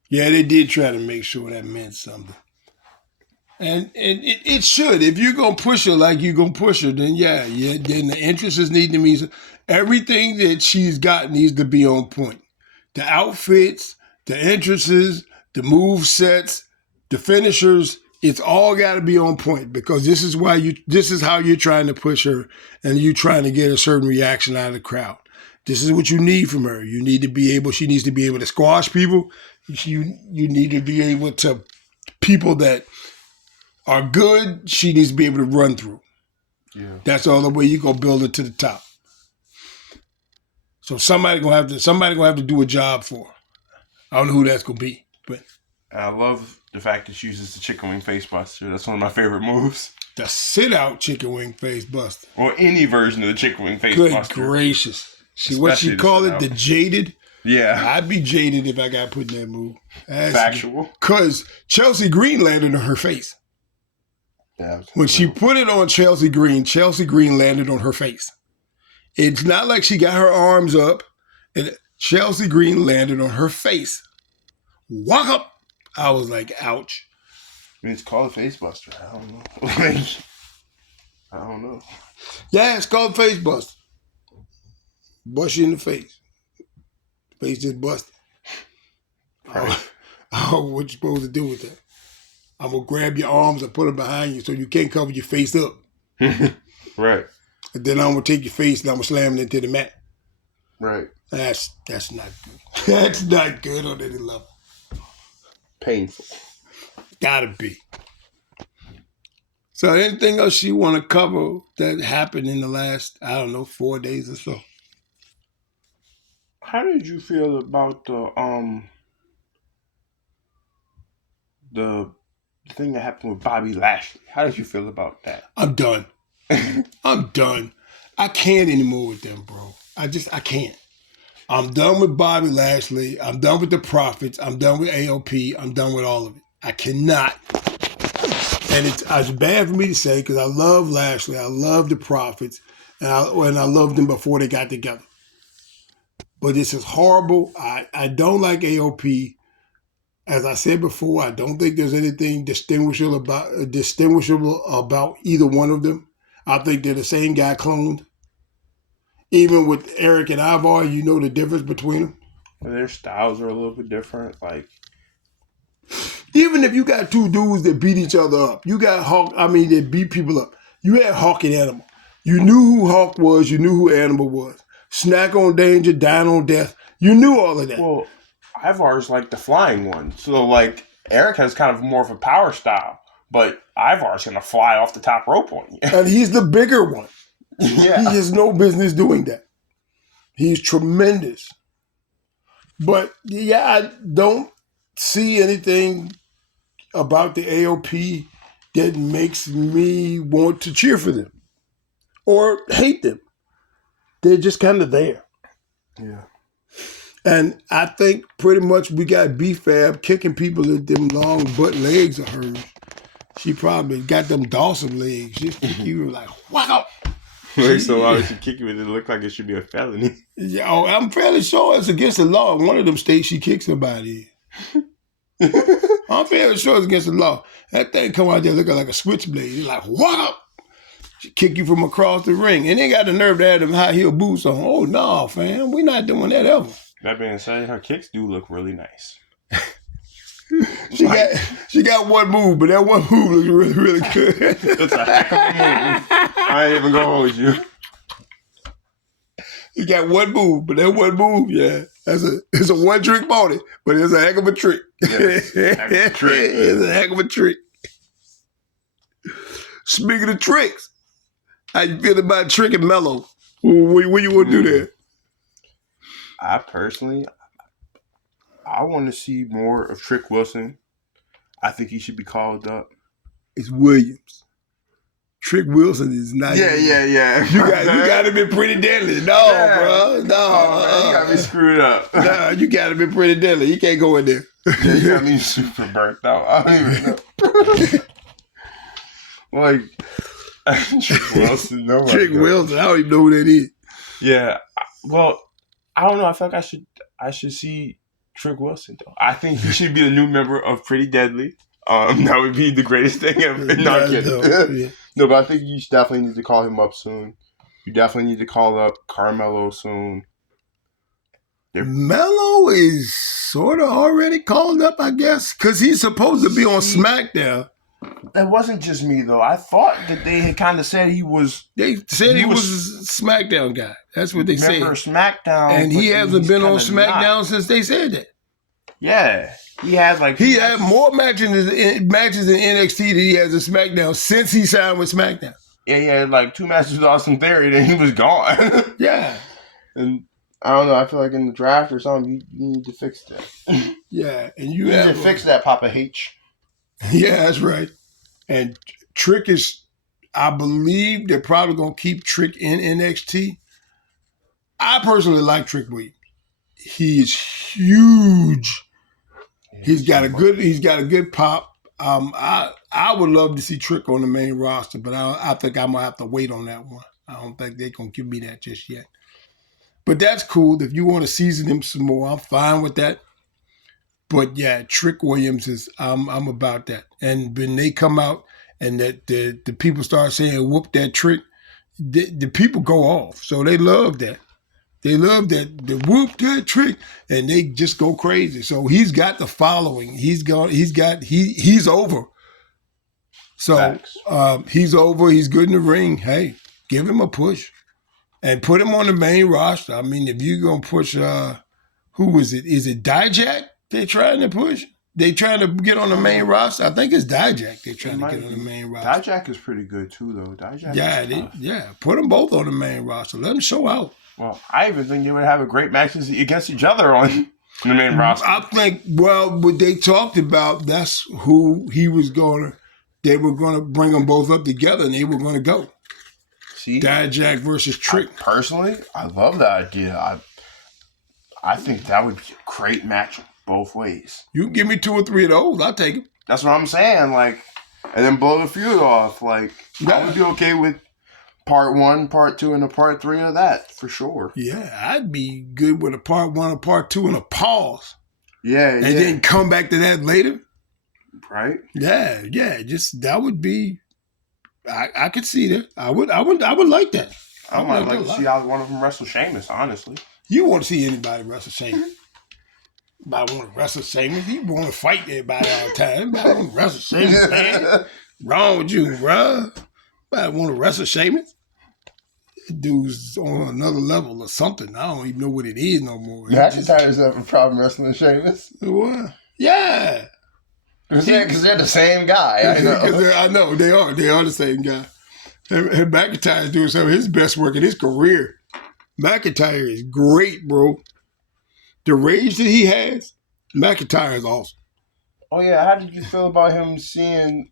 they did try to make sure that meant something. And it should. If you're gonna push her like you're gonna push her, then then the entrances need to mean everything that she's got needs to be on point. The outfits, the entrances, the move sets, the finishers, it's all got to be on point because this is how you're trying to push her and you're trying to get a certain reaction out of the crowd. This is what you need from her. She needs to be able to squash people. You need to be able to, people that are good, she needs to be able to run through. Yeah. That's the only way you're gonna build it to the top. So somebody gonna have to do a job for her. I don't know who that's gonna be, but I love the fact that she uses the chicken wing face buster. That's one of my favorite moves. The sit out chicken wing face buster. Or any version of the chicken wing face buster. Good gracious. What she call it, the jaded? Yeah. I'd be jaded if I got put in that move. Factual. Because Chelsea Green landed on her face. Yeah, when she put it on Chelsea Green landed on her face. It's not like she got her arms up and Chelsea Green landed on her face. Walk up. I was like, ouch. I mean, it's called a face buster. I don't know. I don't know. Yeah, it's called face buster. Bust you in the face. Face just busted. Right. What you supposed to do with that? I'm going to grab your arms and put them behind you so you can't cover your face up. Right. And then I'm going to take your face and I'm going to slam it into the mat. Right. That's not good. That's not good on any level. Painful. Gotta be. So anything else you want to cover that happened in the last, 4 days or so? How did you feel about the thing that happened with Bobby Lashley? How did you feel about that? I'm done. I'm done. I can't anymore with them, bro. I can't. I'm done with Bobby Lashley. I'm done with the Profits. I'm done with AOP. I'm done with all of it. I cannot. And it's bad for me to say because I love Lashley. I love the Profits. And I loved them before they got together. But this is horrible. I don't like AOP. As I said before, I don't think there's anything distinguishable about either one of them. I think they're the same guy cloned. Even with Eric and Ivar, you know the difference between them. Their styles are a little bit different. Like, Even if you got two dudes that beat each other up, you got Hawk. I mean, that beat people up. You had Hawk and Animal. You knew who Hawk was. You knew who Animal was. Snack on danger, dine on death. You knew all of that. well, Ivar's like the flying one. So, like, Eric has kind of more of a power style, but Ivar's going to fly off the top rope on you. And he's the bigger one. Yeah. He has no business doing that. He's tremendous. But, yeah, I don't see anything about the AOP that makes me want to cheer for them or hate them. They're just kind of there. Yeah. And I think pretty much we got B-Fab kicking people at them long butt legs of hers. She probably got them Dawson legs. She kick you like, wow. Wait, so why would she kick you and it look like it should be a felony? Yeah, I'm fairly sure it's against the law. In one of them states, she kicks somebody. I'm fairly sure it's against the law. That thing come out there looking like a switchblade. It's like, what? She kick you from across the ring. And they got the nerve to have them high heel boots on. Oh, no, fam. We're not doing that ever. That being said, her kicks do look really nice. She got one move, but that one move looks really, really good. It's a heck of a move. I ain't even gonna hold you. You got one move, but that one move, yeah, it's a one trick pony, but it's a heck of a trick. Yes, heck of a trick. It's a heck of a trick. Speaking of tricks, how you feel about Trick and Mello? What you want to do there? I personally, I want to see more of Trick Wilson. I think he should be called up. It's Williams. Trick Wilson is not. Yeah. You got to be pretty deadly. No, Yeah. bro. No. Oh, man, you got me screwed up. No, you got to be pretty deadly. You can't go in there. Yeah, you got me super burnt out. I don't even know. Like, Trick Wilson. Nobody Trick knows. Wilson. I don't even know who that is. Yeah. Well, I don't know. I feel like I should see Trick Wilson though. I think he should be the new member of Pretty Deadly. That would be the greatest thing ever. No, I'm kidding. Yeah. No, but I think you definitely need to call him up soon. You definitely need to call up Carmelo soon. Mello is sort of already called up, I guess, because he's supposed to be on SmackDown. That wasn't just me though. I thought that they had kind of said he was. They said he was a SmackDown guy. That's what they said. Member of SmackDown, And he but hasn't he's been on kinda SmackDown not. since they said that. Yeah, he had He had more matches in NXT than he has in SmackDown since he signed with SmackDown. Yeah, he had like 2 matches with Austin Theory, then he was gone. Yeah. And I don't know. I feel like in the draft or something, you need to fix that. Yeah. And You need to fix that, Papa H. Yeah, that's right. And Trick is, I believe they're probably going to keep Trick in NXT. I personally like Trick Williams. He is huge. He's got a good pop. I would love to see Trick on the main roster, but I think I'm gonna have to wait on that one. I don't think they're gonna give me that just yet. But that's cool. If you want to season him some more, I'm fine with that. But yeah, Trick Williams is I'm about that. And when they come out and that the people start saying whoop that Trick, the people go off. So they love that. They love that the whoop that Trick, and they just go crazy. So he's got the following. He's over. So he's over. He's good in the ring. Hey, give him a push, and put him on the main roster. I mean, if you're gonna push, who is it? Is it Dijak? They're trying to push. They trying to get on the main roster. I think it's Dijak. They're trying to get on the main roster. Dijak is pretty good too, though. Dijak. Yeah, put them both on the main roster. Let them show out. Well, I even think they would have a great matches against each other on the main roster. I think, what they talked about, that's who they were going to bring them both up together, and they were going to go. See? Dijak versus Trick. Personally, I love that idea. I think that would be a great match both ways. You can give me 2 or 3 of those, I'll take it. That's what I'm saying. Like, and then blow the feud off. Like, I would be okay with part 1, part 2, and a part 3 of that for sure. Yeah, I'd be good with a part 1, a part 2, and a pause. Yeah, and then come back to that later. Right? Yeah. Just that would be. I could see that. I would like that. I might like to see how one of them wrestle Sheamus, honestly. You want to see anybody wrestle Sheamus? Anybody want to wrestle Sheamus? You want to fight everybody all the time. Anybody want to wrestle Sheamus, man? Wrong with you, bro? Anybody want to wrestle Sheamus? That dude's on another level or something. I don't even know what it is no more. McIntyre's have a problem wrestling Sheamus. What? Yeah. Because they're the same guy. I know. They are. They are the same guy. And McIntyre's doing some of his best work in his career. McIntyre is great, bro. The rage that he has, McIntyre is awesome. Oh, yeah. How did you feel about him seeing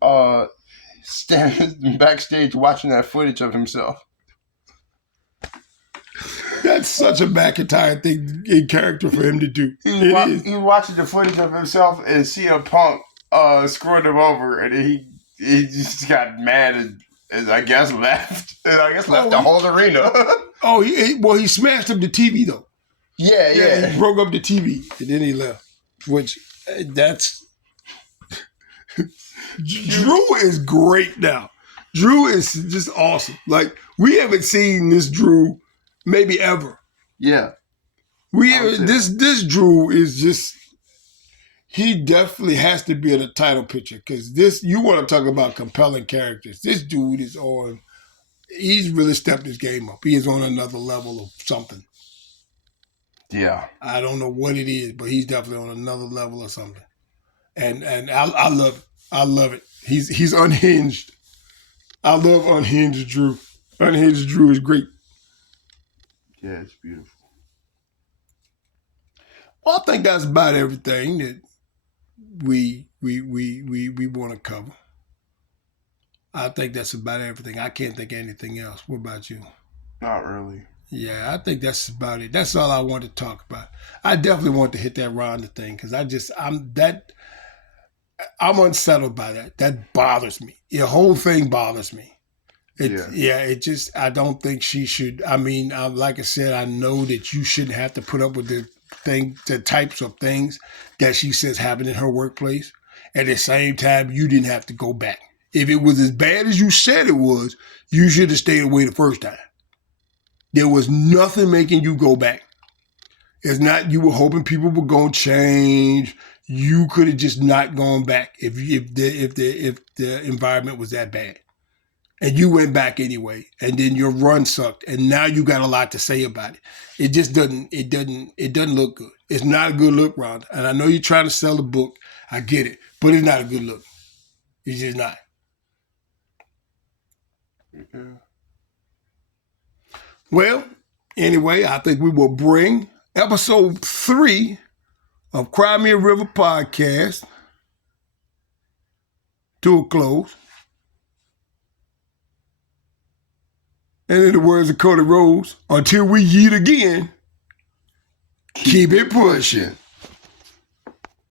standing backstage watching that footage of himself? That's such a McIntyre thing in character for him to do. He was watching the footage of himself and CM Punk screwed him over, and he just got mad and I guess left. And I guess left the whole arena. He smashed up the TV though. Yeah. He broke up the TV and then he left. Which that's Drew is great now. Drew is just awesome. Like we haven't seen this Drew maybe ever. Yeah. This Drew is just, he definitely has to be in a title picture because you want to talk about compelling characters. This dude is he's really stepped his game up. He is on another level of something. Yeah. I don't know what it is, but he's definitely on another level of something. And I love it. I love it. He's unhinged. I love unhinged Drew. Unhinged Drew is great. Yeah, it's beautiful. Well, I think that's about everything that we want to cover. I think that's about everything. I can't think of anything else. What about you? Not really. Yeah, I think that's about it. That's all I want to talk about. I definitely want to hit that Rhonda thing because I'm unsettled by that. That bothers me. The whole thing bothers me. I don't think she should. I mean, like I said, I know that you shouldn't have to put up with the types of things that she says happen in her workplace. At the same time, you didn't have to go back. If it was as bad as you said it was, you should have stayed away the first time. There was nothing making you go back. It's not you were hoping people were going to change. You could have just not gone back if the environment was that bad. And you went back anyway, and then your run sucked, and now you got a lot to say about it. It just doesn't look good. It's not a good look, Rhonda. And I know you're trying to sell the book. I get it, but it's not a good look. It's just not. Yeah. Well, anyway, I think we will bring episode 3 of Cry Me a River podcast to a close. And in the words of Cody Rhodes, until we yeet again, keep it pushing.